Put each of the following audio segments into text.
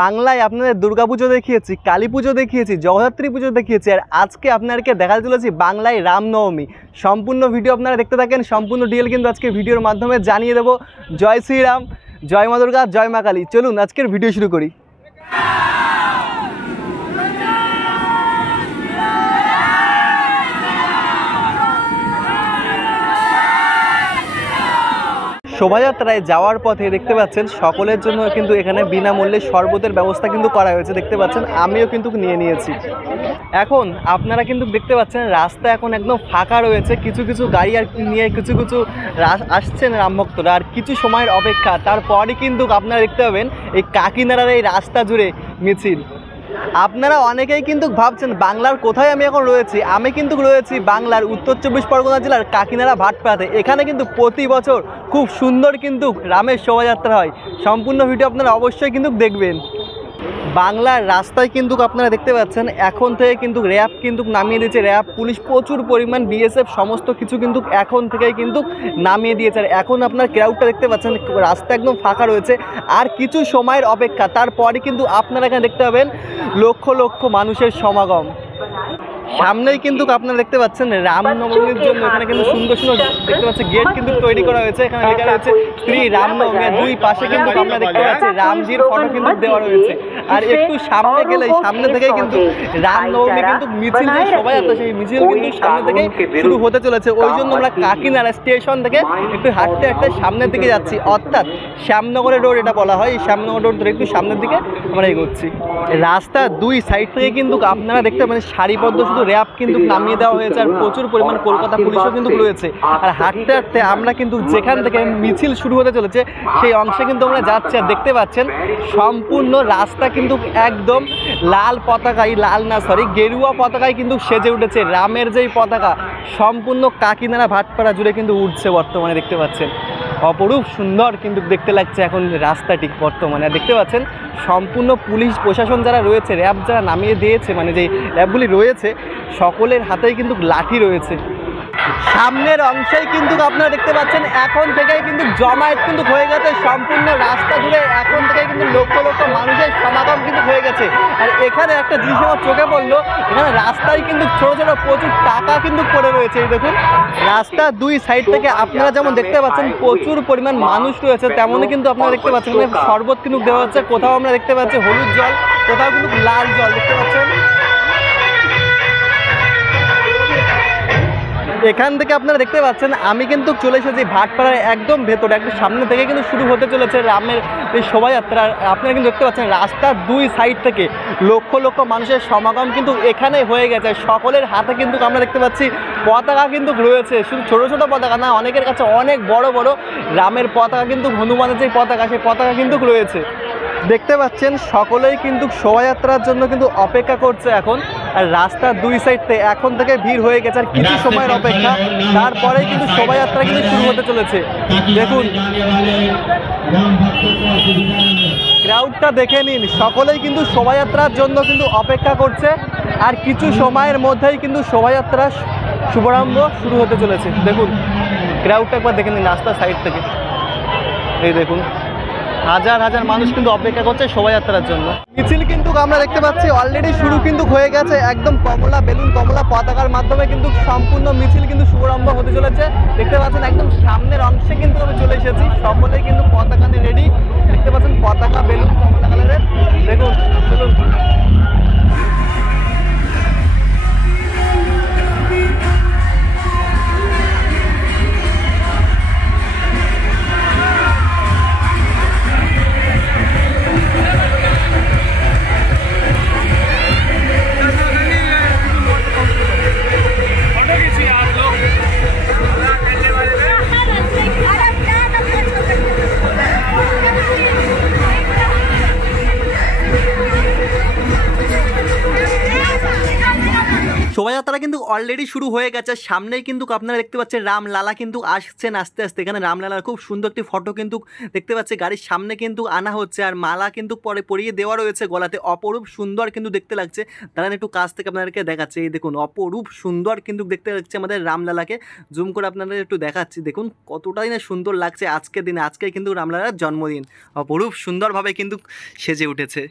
বাংলায় আপনাদের দুর্গাপুজো দেখিয়েছি, কালী পুজো দেখিয়েছি, জগদ্ধাত্রী পুজো দেখিয়েছি, আর আজকে আপনাদেরকে দেখাতে চলেছি বাংলায় রামনবমী। সম্পূর্ণ ভিডিও আপনারা দেখতে থাকেন, সম্পূর্ণ ডিটেল কিন্তু আজকে ভিডিওর মাধ্যমে জানিয়ে দেবো। জয় শ্রীরাম, জয় মা দুর্গা, জয় মা কালী। চলুন আজকের ভিডিও শুরু করি। শোভাযাত্রায় যাওয়ার পথে দেখতে পাচ্ছেন সকলের জন্য কিন্তু এখানে বিনামূল্যে শরবতের ব্যবস্থা কিন্তু করা হয়েছে। দেখতে পাচ্ছেন আমিও কিন্তু নিয়ে নিয়েছি। এখন আপনারা কিন্তু দেখতে পাচ্ছেন রাস্তা এখন একদম ফাঁকা রয়েছে, কিছু কিছু গাড়ি আর নিয়ে কিছু কিছু আসছেন রামভক্তরা, আর কিছু সময়ের অপেক্ষা, তারপরই কিন্তু আপনারা দেখতে পাবেন এই কাকিনাড়ার এই রাস্তা জুড়ে মিছিল। আপনারা অনেকেই কিন্তু ভাবছেন বাংলার কোথায় আমি এখন রয়েছি। আমি কিন্তু রয়েছি বাংলার উত্তর 24 পরগনা জেলার কাকিনাড়া ভাটপাড়াতে। এখানে কিন্তু প্রতি বছর খুব সুন্দর কিন্তু রামের শোভাযাত্রা হয়। সম্পূর্ণ ভিডিও আপনারা অবশ্যই কিন্তু দেখবেন। বাংলার রাস্তায় কিন্তু আপনারা দেখতে পাচ্ছেন এখন থেকে কিন্তু র্যাব কিন্তু নামিয়ে দিয়েছে, র্যাব পুলিশ প্রচুর পরিমাণ, বিএসএফ সমস্ত কিছু কিন্তু এখন থেকেই কিন্তু নামিয়ে দিয়েছে। আর এখন আপনার ক্রাউডটা দেখতে পাচ্ছেন, রাস্তা একদম ফাঁকা রয়েছে, আর কিছু সময়ের অপেক্ষা, তারপরে কিন্তু আপনারা এখানে দেখতে পাবেন লক্ষ লক্ষ মানুষের সমাগম। সামনেই কিন্তু আপনারা দেখতে পাচ্ছেন রামনবমীর জন্য এখানে কিন্তু সুন্দর সুন্দর দেখতে পাচ্ছেন গেট কিন্তু তৈরি করা হয়েছে। এখানে লেখা রয়েছে শ্রী রামনবমী, দুই পাশে কিন্তু আপনারা দেখতে পাচ্ছেন রামজির ফটো কিন্তু দেওয়া রয়েছে। আর একটু সামনে গেলে সামনে থেকেই কিন্তু রামনবমী কিন্তু মিছিল যে শোভাযাত্রা, সেই মিছিল কিন্তু সামনে থেকেই শুরু হতে চলেছে। ওই জন্য আমরা কাকিনাড়া স্টেশন থেকে একটু হাঁটতে হাঁটতে সামনের দিকে যাচ্ছি, অর্থাৎ শ্যামনগরের রোড এটা বলা হয়। এই শ্যামনগর রোড ধরে একটু সামনের দিকে আমরা এগোচ্ছি। রাস্তার দুই সাইড থেকে কিন্তু আপনারা দেখতে পাবেন সারিবদ্ধ শুধু র্যাব কিন্তু নামিয়ে দেওয়া হয়েছে, আর প্রচুর পরিমাণ কলকাতা পুলিশও কিন্তু রয়েছে। আর হাঁটতে হাঁটতে আমরা কিন্তু যেখান থেকে মিছিল শুরু হতে চলেছে সেই অংশে কিন্তু আমরা যাচ্ছি। আর দেখতে পাচ্ছেন সম্পূর্ণ রাস্তা কিন্তু একদম লাল পতাকায়, লাল না সরি গেরুয়া পতাকায় কিন্তু সেজে উঠেছে। রামের যেই পতাকা সম্পূর্ণ কাকিনাড়া ভাটপাড়া জুড়ে কিন্তু উঠছে বর্তমানে। দেখতে পাচ্ছেন অপরূপ সুন্দর কিন্তু দেখতে লাগছে এখন রাস্তাটি বর্তমানে। আর দেখতে পাচ্ছেন সম্পূর্ণ পুলিশ প্রশাসন যারা রয়েছে, র্যাব যারা নামিয়ে দিয়েছে, মানে যে র্যাবগুলি রয়েছে সকলের হাতেই কিন্তু লাঠি রয়েছে। সামনের অংশেই কিন্তু আপনারা দেখতে পাচ্ছেন এখন থেকেই কিন্তু জমায়েত কিন্তু হয়ে গেছে সম্পূর্ণ রাস্তা জুড়ে। এখন থেকেই কিন্তু লক্ষ লক্ষ মানুষের সমাগম কিন্তু হয়ে গেছে। আর এখানে একটা জিনিস আমার চোখে পড়লো, এখানে রাস্তায় কিন্তু ছোটো ছোটো প্রচুর টাকা কিন্তু পড়ে রয়েছে। এই দেখুন রাস্তার দুই সাইড থেকে আপনারা যেমন দেখতে পাচ্ছেন প্রচুর পরিমাণ মানুষ রয়েছে, তেমনই কিন্তু আপনারা দেখতে পাচ্ছেন শরবত কিন্তু দেওয়া হচ্ছে। কোথাও আমরা দেখতে পাচ্ছি হলুদ জল, কোথাও কিন্তু লাল জল দেখতে পাচ্ছেন। এখান থেকে আপনারা দেখতে পাচ্ছেন আমি কিন্তু চলে এসেছি ভাটপাড়ার একদম ভেতরে, একদম সামনে থেকে কিন্তু শুরু হতে চলেছে রামের এই শোভাযাত্রা। আপনারা কিন্তু দেখতে পাচ্ছেন রাস্তার দুই সাইড থেকে লক্ষ লক্ষ মানুষের সমাগম কিন্তু এখানে হয়ে গেছে। সকলের হাতে কিন্তু আমরা দেখতে পাচ্ছি পতাকা কিন্তু রয়েছে, শুধু ছোটো ছোটো পতাকা না, অনেকের কাছে অনেক বড় বড় রামের পতাকা কিন্তু, হনুমানের যে পতাকা সেই পতাকা কিন্তু রয়েছে। দেখতে পাচ্ছেন সকলেই কিন্তু শোভাযাত্রার জন্য কিন্তু অপেক্ষা করছে এখন। আর রাস্তার দুই সাইড থেকে এখন থেকে ভিড় হয়ে গেছে, আর কিছু সময়ের অপেক্ষা, তারপরেই কিন্তু শোভাযাত্রা কিন্তু শুরু হতে চলেছে। দেখুন ক্রাউডটা দেখে নিন, সকলেই কিন্তু শোভাযাত্রার জন্য কিন্তু অপেক্ষা করছে। আর কিছু সময়ের মধ্যেই কিন্তু শোভাযাত্রা শুভারম্ভ শুরু হতে চলেছে। দেখুন ক্রাউডটা একবার দেখে নিন রাস্তার সাইড থেকে। এই দেখুন হাজার হাজার মানুষ কিন্তু অপেক্ষা করছে শোভাযাত্রার জন্য। মিছিল কিন্তু আমরা দেখতে পাচ্ছি অলরেডি শুরু কিন্তু হয়ে গেছে, একদম কমলা বেলুন, কমলা পতাকার মাধ্যমে কিন্তু সম্পূর্ণ মিছিল কিন্তু শুভারম্ভ হতে চলেছে। দেখতে পাচ্ছেন একদম সামনের অংশে কিন্তু আমি চলে এসেছি, সকলেই কিন্তু পতাকা নিয়ে রেডি। দেখতে পাচ্ছেন পতাকা বেলুন কমলা কালারের। দেখুন চলুন। শোভাযাত্রা কিন্তু অলরেডি শুরু হয়ে গেছে। সামনেই কিন্তু আপনারা দেখতে পাচ্ছেন রামলালা কিন্তু আসছেন আস্তে আস্তে। এখানে রামলালার খুব সুন্দর একটি ফটো কিন্তু দেখতে পাচ্ছি গাড়ির সামনে কিন্তু আনা হচ্ছে, আর মালা কিন্তু পরে পরিয়ে দেওয়া রয়েছে গলাতে। অপরূপ সুন্দর কিন্তু দেখতে লাগছে। দাঁড়ান একটু কাছ থেকে আপনাদেরকে দেখাচ্ছে। এই দেখুন অপরূপ সুন্দর কিন্তু দেখতে লাগছে আমাদের রামলালাকে। জুম করে আপনাদের একটু দেখাচ্ছি, দেখুন কতটাই না সুন্দর লাগছে আজকের দিনে। আজকে কিন্তু রামলালার জন্মদিন, অপরূপ সুন্দরভাবে কিন্তু সেজে উঠেছে।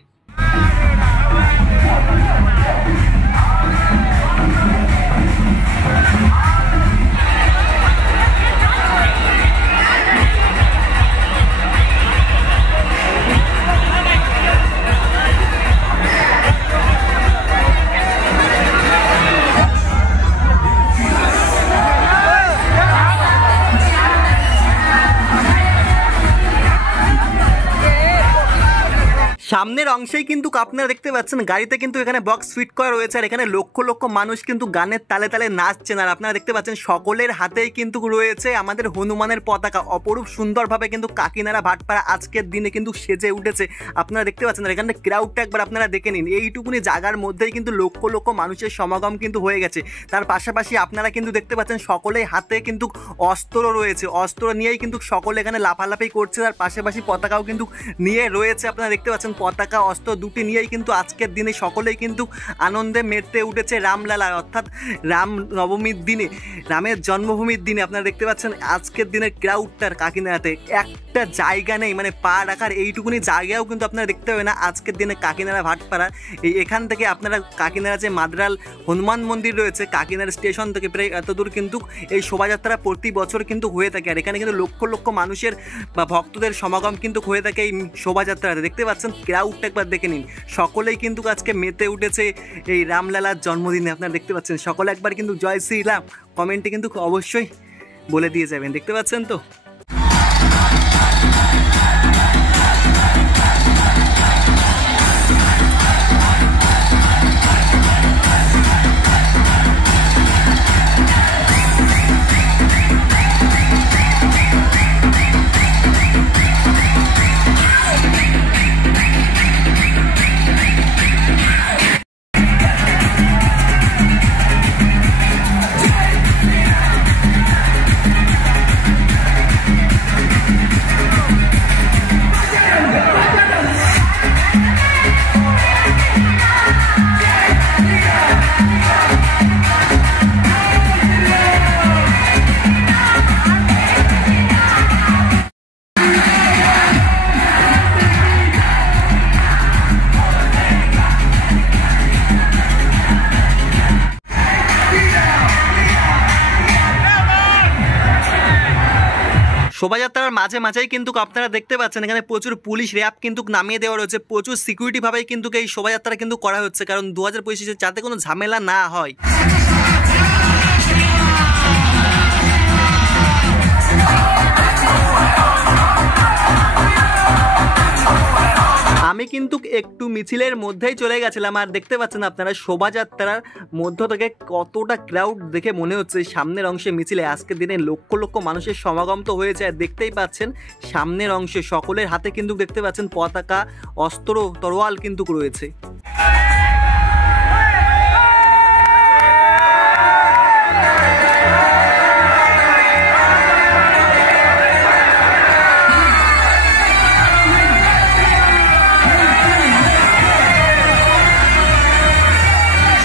সামনের অংশেই কিন্তু আপনারা দেখতে পাচ্ছেন গাড়িতে কিন্তু এখানে বক্স ফিট করা রয়েছে, আর এখানে লক্ষ লক্ষ মানুষ কিন্তু গানের তালে তালে নাচছেন। আর আপনারা দেখতে পাচ্ছেন সকলের হাতেই কিন্তু রয়েছে আমাদের হনুমানের পতাকা। অপরূপ সুন্দরভাবে কিন্তু কাকিনাড়া ভাটপাড়া আজকের দিনে কিন্তু সেজে উঠেছে। আপনারা দেখতে পাচ্ছেন আর এখানে ক্রাউডটা একবার আপনারা দেখে নিন। এইটুকুনি জায়গার মধ্যেই কিন্তু লক্ষ লক্ষ মানুষের সমাগম কিন্তু হয়ে গেছে। তার পাশাপাশি আপনারা কিন্তু দেখতে পাচ্ছেন সকলেই হাতে কিন্তু অস্ত্র রয়েছে, অস্ত্র নিয়েই কিন্তু সকলে এখানে লাফালাফি করছে। তার পাশাপাশি পতাকাও কিন্তু নিয়ে রয়েছে। আপনারা দেখতে পাচ্ছেন পতাকা অস্ত্র দুটি নিয়েই কিন্তু আজকের দিনে সকলেই কিন্তু আনন্দে মেতে উঠেছে রামলালা, অর্থাৎ রাম নবমীর দিনে, রামের জন্মভূমির দিনে। আপনারা দেখতে পাচ্ছেন আজকের দিনের ক্রাউডটার কাকিনাড়াতে একটা জায়গা নেই, মানে পা রাখার এইটুকুনি জায়গাও কিন্তু আপনারা দেখতে হবে না আজকের দিনে কাকিনাড়া ভাটপাড়া। এখান থেকে আপনারা কাকিনাড়া যে মাদ্রাল হনুমান মন্দির রয়েছে কাকিনাড়া স্টেশন থেকে প্রায় এত দূর কিন্তু এই শোভাযাত্রা প্রতি বছর কিন্তু হয়ে থাকে। আর এখানে কিন্তু লক্ষ লক্ষ মানুষের বা ভক্তদের সমাগম কিন্তু হয়ে থাকে এই শোভাযাত্রাতে। দেখতে পাচ্ছেন ক্রাউডটা একবার দেখে নিন, সকলেই কিন্তু আজকে মেতে উঠেছে এই রামলালার জন্মদিনে। আপনারা দেখতে পাচ্ছেন সকলে একবার কিন্তু জয় শ্রীরাম কমেন্টে কিন্তু অবশ্যই বলে দিয়ে যাবেন। দেখতে পাচ্ছেন তো। শোভাযাত্রার মাঝে মাঝেই কিন্তু আপনারা দেখতে পাচ্ছেন এখানে প্রচুর পুলিশ র্যাব কিন্তু নামিয়ে দেওয়া রয়েছে, প্রচুর সিকিউরিটিভাবেই কিন্তু এই শোভাযাত্রা কিন্তু করা হচ্ছে, কারণ 2025 যাতে কোনো ঝামেলা না হয়। আমি কিন্তু একটু মিছিলের মধ্যেই চলে গেছিলাম, আর দেখতে পাচ্ছেন আপনারা শোভাযাত্রার মধ্য থেকে কতটা ক্রাউড দেখে মনে হচ্ছে সামনের অংশে মিছিলে আজকের দিনে লক্ষ লক্ষ মানুষের সমাগম তো হয়েছে। আর দেখতেই পাচ্ছেন সামনের অংশে সকলের হাতে কিন্তু দেখতে পাচ্ছেন পতাকা, অস্ত্র, তরোয়াল কিন্তু রয়েছে।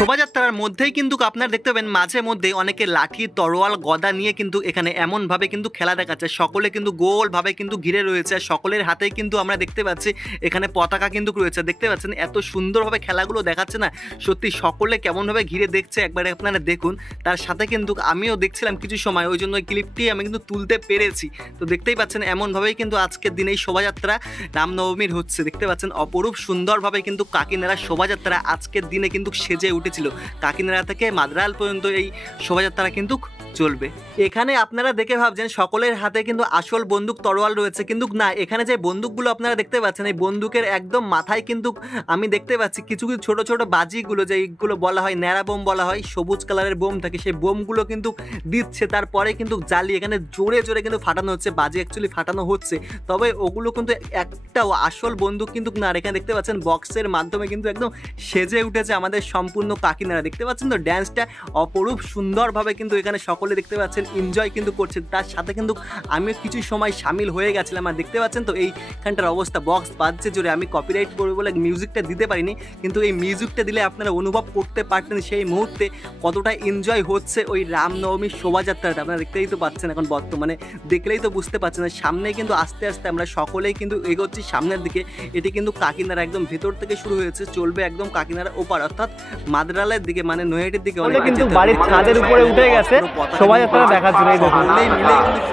শোভাযাত্রার মধ্যেই কিন্তু আপনারা দেখতে পাবেন মাঝে মধ্যে অনেকে লাঠি, তরোয়াল, গদা নিয়ে কিন্তু এখানে এমনভাবে কিন্তু খেলা দেখাচ্ছে। সকলে কিন্তু গোলভাবে কিন্তু ঘিরে রয়েছে, সকলের হাতেই কিন্তু আমরা দেখতে পাচ্ছি এখানে পতাকা কিন্তু রয়েছে। দেখতে পাচ্ছেন এত সুন্দরভাবে খেলাগুলো দেখাচ্ছে না, সত্যি সকলে কেমনভাবে ঘিরে দেখছে একবারে আপনারা দেখুন। তার সাথে কিন্তু আমিও দেখছিলাম কিছু সময়, ওই জন্য ওই ক্লিপটি আমি কিন্তু তুলতে পেরেছি। তো দেখতেই পাচ্ছেন এমনভাবেই কিন্তু আজকের দিনে এই শোভাযাত্রা রামনবমীর হচ্ছে। দেখতে পাচ্ছেন অপরূপ সুন্দরভাবে কিন্তু কাকিনাড়া শোভাযাত্রা আজকের দিনে কিন্তু সেজে উঠেছিল। কাকিনাড়া থেকে মাদ্রাল পর্যন্ত এই শোভাযাত্রা কিন্তু চলবে। এখানে আপনারা দেখে ভাবছেন সকলের হাতে কিন্তু আসল বন্দুক, তরোয়াল রয়েছে, কিন্তু না, এখানে যে বন্দুকগুলো আপনারা দেখতে পাচ্ছেন এই বন্দুকের একদম মাথায় কিন্তু আমি দেখতে পাচ্ছি কিছু কিছু ছোট ছোট বাজিগুলো, যেইগুলো বলা হয় ন্যাড়া বোম বলা হয়, সবুজ কালারের বোম থাকে, সেই বোমগুলো কিন্তু দিচ্ছে। তারপরে কিন্তু জালি এখানে জোরে জোরে কিন্তু ফাটানো হচ্ছে, বাজি অ্যাকচুয়ালি ফাটানো হচ্ছে, তবে ওগুলো কিন্তু একটাও আসল বন্দুক কিন্তু না। এখানে দেখতে পাচ্ছেন বক্সের মাধ্যমে কিন্তু একদম সেজে উঠেছে আমাদের সম্পূর্ণ কাকিনাড়া। দেখতে পাচ্ছেন তো ড্যান্সটা অপরূপ সুন্দরভাবে কিন্তু এখানে সকলে দেখতে পাচ্ছেন এনজয় কিন্তু করছে। তার সাথে কিন্তু আমিও কিছু সময় সামিল হয়ে গেছিলাম। আর দেখতে পাচ্ছেন তো এইখানটার অবস্থা, বক্স বাজছে জোরে, আমি কপিরাইট করবো বলে মিউজিকটা দিতে পারিনি, কিন্তু এই মিউজিকটা দিলে আপনারা অনুভব করতে পারতেন সেই মুহূর্তে কতটা এনজয় হচ্ছে ওই রামনবমীর শোভাযাত্রাটা। আপনারা দেখতেই তো পাচ্ছেন, এখন বর্তমানে দেখলেই তো বুঝতে পারছেন। সামনে কিন্তু আস্তে আস্তে আমরা সকলেই কিন্তু এগোচ্ছি সামনের দিকে। এটি কিন্তু কাকিনাড়া একদম ভেতর থেকে শুরু হয়েছে, চলবে একদম কাকিনাড়া ওপার অর্থাৎ মাদ্রালের দিকে, মানে নৈহাটির দিকে। অনেক কিন্তু বাড়ির ছাদের উপরে উঠে গেছে শোভাযাত্রা দেখার জন্য।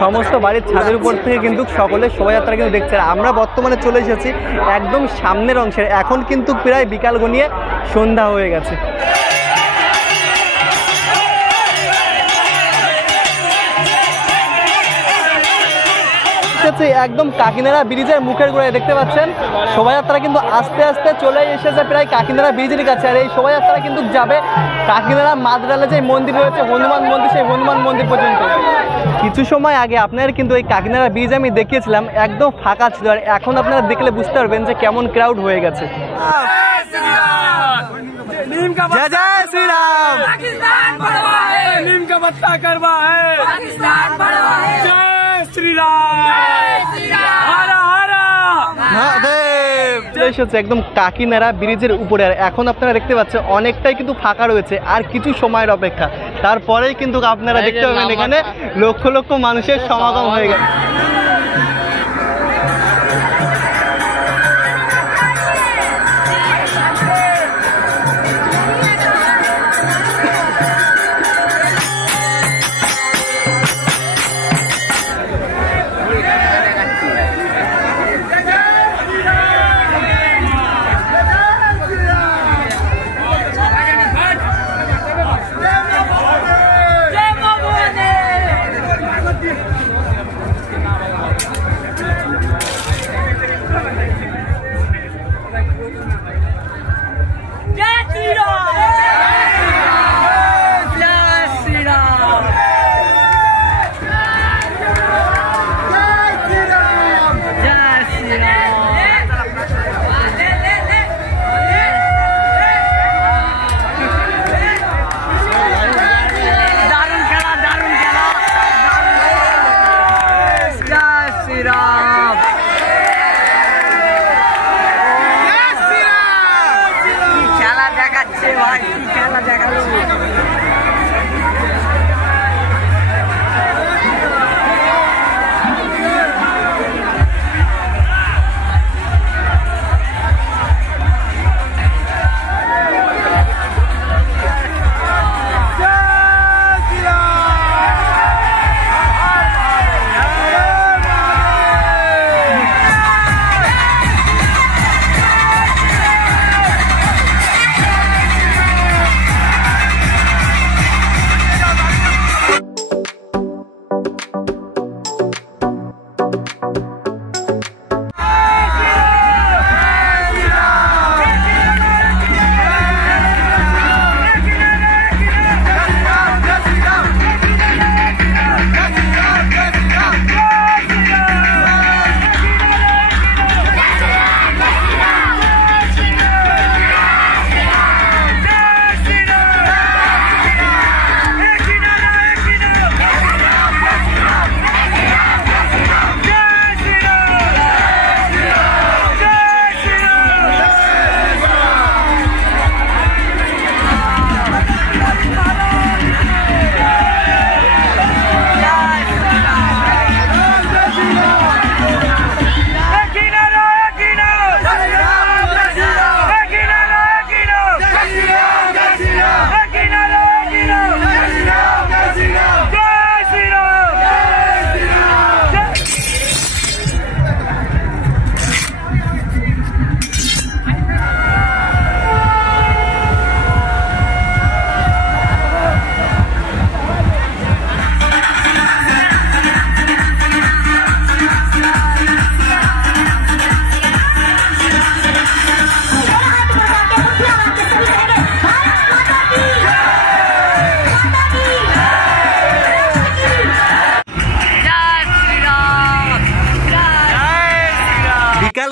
সমস্ত বাড়ির ছাদের উপর থেকে কিন্তু সকলে শোভাযাত্রা কিন্তু দেখছে। আমরা বর্তমানে চলে এসেছি একদম সামনের অংশে, এখন কিন্তু প্রায় বিকাল গনিয়ে সন্ধ্যা হয়ে গেছে। পাচ্ছি একদম কাকিনাড়া ব্রিজের মুখের গোড়ায়। দেখতে পাচ্ছেন শোভাযাত্রা কিন্তু আস্তে আস্তে চলে এসেছে প্রায় কাকিনাড়া ব্রিজের কাছে। আর এই শোভাযাত্রা কিন্তু যাবে কাকিনাড়া মাদ্রালে যে মন্দির রয়েছে হনুমান মন্দির, সেই হনুমান মন্দির পর্যন্ত। কিছু সময় আগে আপনারা কিন্তু এই কাকিনাড়া ব্রিজ আমি দেখিয়েছিলাম, একদম ফাঁকা ছিল। আর এখন আপনারা দেখলে বুঝতে পারবেন যে কেমন ক্রাউড হয়ে গেছে। जय जय श्री राम। पाकिस्तान बड़वा है, नीम का पत्ता करवा है, पाकिस्तान बड़वा है। जय श्री राम, जय श्री राम, हरा हरा महादेव। এসেছে একদম কাকিনাড়া ব্রিজের উপরে। আর এখন আপনারা দেখতে পাচ্ছেন অনেকটাই কিন্তু ফাঁকা রয়েছে, আর কিছু সময়ের অপেক্ষা। তারপরেই কিন্তু আপনারা দেখতে পাবেন এখানে লক্ষ লক্ষ মানুষের সমাগম হয়ে গেছে।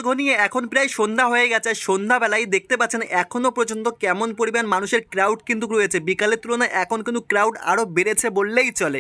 ঘনিয়ে এখন প্রায় সন্ধ্যা হয়ে গেছে। সন্ধ্যাবেলায় দেখতে পাচ্ছেন এখনো পর্যন্ত কেমন পরিমাণ মানুষের ক্রাউড কিন্তু রয়েছে। বিকালের তুলনায় এখন কিন্তু ক্রাউড আরো বেড়েছে বললেই চলে।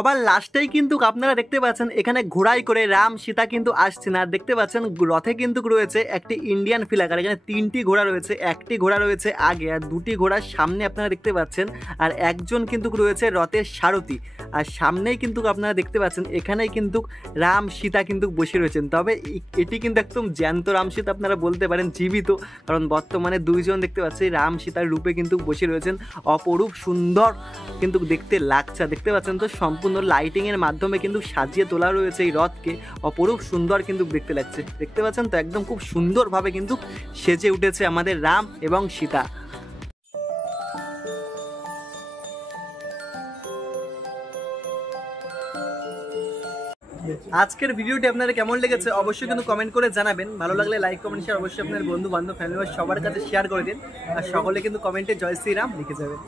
সবার লাস্টেই কিন্তু আপনারা দেখতে পাচ্ছেন এখানে ঘোড়ায় করে রাম সীতা কিন্তু আসছেন। আর দেখতে পাচ্ছেন রথে কিন্তু রয়েছে একটি ইন্ডিয়ান ফ্ল্যাগ। আর এখানে 3টি ঘোড়া রয়েছে, একটি ঘোড়া রয়েছে আগে আর 2টি ঘোড়ার সামনে আপনারা দেখতে পাচ্ছেন। আর একজন কিন্তু রয়েছে রথের সারথি। আর সামনেই কিন্তু আপনারা দেখতে পাচ্ছেন এখানেই কিন্তু রাম সীতা কিন্তু বসে রয়েছেন। তবে এটি কিন্তু একদম জ্যান্ত রাম সীতা আপনারা বলতে পারেন, জীবিত, কারণ বর্তমানে 2 জন দেখতে পাচ্ছি রাম সীতার রূপে কিন্তু বসে রয়েছেন। অপরূপ সুন্দর কিন্তু দেখতে লাগছে। দেখতে পাচ্ছেন তো সম্পূর্ণ লাইটিংয়ের মাধ্যমে কিন্তু সাজিয়ে তোলা রয়েছে এই রথকে। অপরূপ সুন্দর কিন্তু দেখতে লাগছে। দেখতে পাচ্ছেন তো একদম খুব সুন্দরভাবে কিন্তু সেজে উঠেছে আমাদের রাম এবং সীতা। আজকের ভিডিওটি আপনাদের কেমন লেগেছে অবশ্যই কিন্তু কমেন্ট করে জানাবেন। ভালো লাগলে লাইক কমেন্ট শেয়ার অবশ্যই আপনার বন্ধু বান্ধব ফ্যামিলি সবার কাছে শেয়ার করে দিন। আর সকলে কিন্তু কমেন্টে জয় শ্রীরাম লিখে যাবেন।